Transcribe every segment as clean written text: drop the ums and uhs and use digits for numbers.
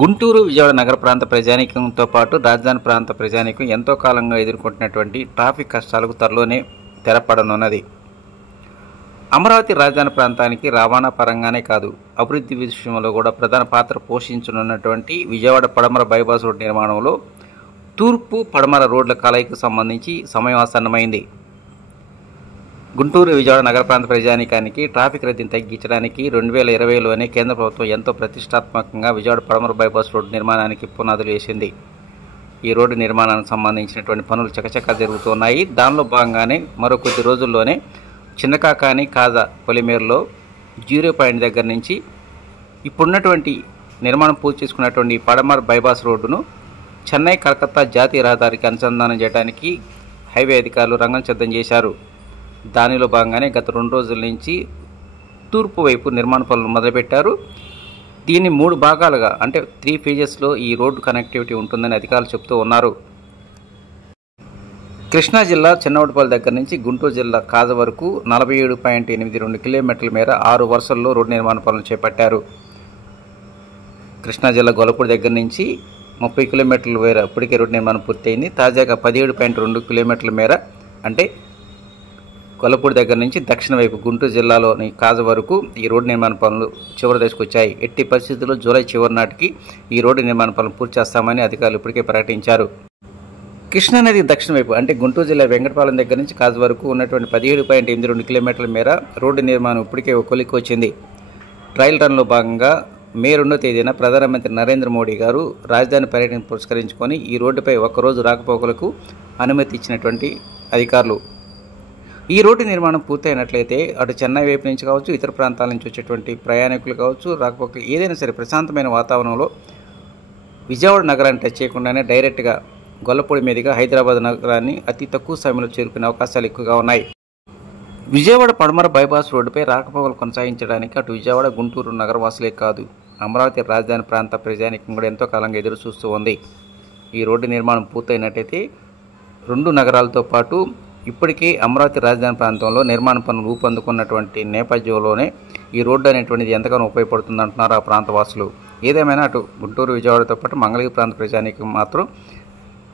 గుంటూరు, విజయవాడ నగర ప్రాంత ప్రజానీకంతో పాటు రాజధాని ప్రాంత ప్రజానీకం ఎంతో కాలంగా ఎదుర్కొంటున్నటువంటి ట్రాఫిక్ కష్టాలకు త్వరలోనే తెరపడనున్నది. అమరావతి రాజధాని ప్రాంతానికి రవాణా పరంగానే కాదు, అభివృద్ధి విషయంలో కూడా ప్రధాన పాత్ర పోషించనున్నటువంటి విజయవాడ పడమర బైపాస్ రోడ్డు నిర్మాణంలో తూర్పు పడమర రోడ్ల కలయికకు సంబంధించి సమయం ఆసన్నమైంది. గుంటూరు, విజయవాడ నగర ప్రాంత ప్రజానీకానికి ట్రాఫిక్ రద్దీని తగ్గించడానికి 2020లోనే కేంద్ర ప్రభుత్వం ఎంతో ప్రతిష్టాత్మకంగా విజయవాడ పడమర బైపాస్ రోడ్డు నిర్మాణానికి పునాదులు వేసింది. ఈ రోడ్డు నిర్మాణానికి సంబంధించినటువంటి పనులు చకచకా జరుగుతున్నాయి. దానిలో భాగంగానే మరో కొద్ది రోజుల్లోనే చిన్నకాకాని కాజా పొలిమేరులో 0 పాయింట్ దగ్గర నుంచి ఇప్పుడున్నటువంటి నిర్మాణం పూర్తి చేసుకున్నటువంటి పడమర బైపాస్ రోడ్డును చెన్నై కలకత్తా జాతీయ రహదారికి అనుసంధానం చేయడానికి హైవే అధికారులు రంగం సిద్ధం చేశారు. దానిలో భాగంగానే గత 2 రోజుల నుంచి తూర్పు వైపు నిర్మాణ పనులు మొదలుపెట్టారు. దీన్ని 3 భాగాలుగా అంటే 3 ఫేజెస్లో ఈ రోడ్డు కనెక్టివిటీ ఉంటుందని అధికారులు చెబుతూ ఉన్నారు. కృష్ణా జిల్లా చిన్నవడపల్లి దగ్గర నుంచి గుంటూరు జిల్లా కాజ వరకు 47.82 కిలోమీటర్ల మేర 6 వరుసల్లో రోడ్డు నిర్మాణ పనులు చేపట్టారు. కృష్ణా జిల్లా గొల్లపూడి దగ్గర నుంచి 30 కిలోమీటర్ల మేర ఇప్పటికే రోడ్డు నిర్మాణం పూర్తయింది. తాజాగా 17.2 కిలోమీటర్ల మేర అంటే గొల్లపూడి దగ్గర నుంచి దక్షిణ వైపు గుంటూరు జిల్లాలోని కాజ వరకు ఈ రోడ్డు నిర్మాణ పనులు చివరి దశకు వచ్చాయి. ఎట్టి పరిస్థితుల్లో జూలై చివరి నాటికి ఈ రోడ్డు నిర్మాణ పనులు పూర్తి చేస్తామని అధికారులు ఇప్పటికే ప్రకటించారు. కృష్ణా నది దక్షిణ వైపు అంటే గుంటూరు జిల్లా వెంకటపాలెం దగ్గర నుంచి కాజ వరకు ఉన్నటువంటి 17.82 కిలోమీటర్ల మేర రోడ్డు నిర్మాణం ఇప్పటికే కొలిక్కి వచ్చింది. ట్రయల్ రన్లో భాగంగా మే 2వ తేదీన ప్రధానమంత్రి నరేంద్ర మోడీ గారు రాజధాని పర్యటన పురస్కరించుకొని ఈ రోడ్డుపై ఒక్కరోజు రాకపోకలకు అనుమతి ఇచ్చినటువంటి అధికారులు. ఈ రోడ్డు నిర్మాణం పూర్తయినట్లయితే అటు చెన్నై వైపు నుంచి కావచ్చు, ఇతర ప్రాంతాల నుంచి వచ్చేటువంటి ప్రయాణికులు కావచ్చు, రాకపోకలు ఏదైనా సరే ప్రశాంతమైన వాతావరణంలో విజయవాడ నగరాన్ని టచ్ చేయకుండానే డైరెక్ట్గా గొల్లపూడి మీదుగా హైదరాబాద్ నగరాన్ని అతి తక్కువ సమయంలో చేరుకునే అవకాశాలు ఎక్కువగా ఉన్నాయి. విజయవాడ పడమర బైపాస్ రోడ్డుపై రాకపోకలు కొనసాగించడానికి అటు విజయవాడ, గుంటూరు నగరవాసులే కాదు, అమరావతి రాజధాని ప్రాంత ప్రజానీకం కూడా ఎంతో కాలంగా ఎదురు చూస్తూ ఉంది. ఈ రోడ్డు నిర్మాణం పూర్తయినట్టయితే 2 నగరాలతో పాటు ఇప్పటికే అమరావతి రాజధాని ప్రాంతంలో నిర్మాణ పనులు రూపొందుకున్నటువంటి నేపథ్యంలోనే ఈ రోడ్డు అనేటువంటిది ఎంతగానో ఉపయోగపడుతుందంటున్నారు ఆ ప్రాంత వాసులు. ఏదేమైనా అటు గుంటూరు, విజయవాడతో పాటు మంగళగిరి ప్రాంత ప్రజానీకం మాత్రం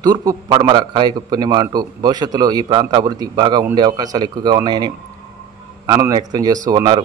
తూర్పు పడమర కలయిక పుణ్యమ అంటూ భవిష్యత్తులో ఈ ప్రాంత అభివృద్ధి బాగా ఉండే అవకాశాలు ఎక్కువగా ఉన్నాయని ఆనందం వ్యక్తం చేస్తూ ఉన్నారు.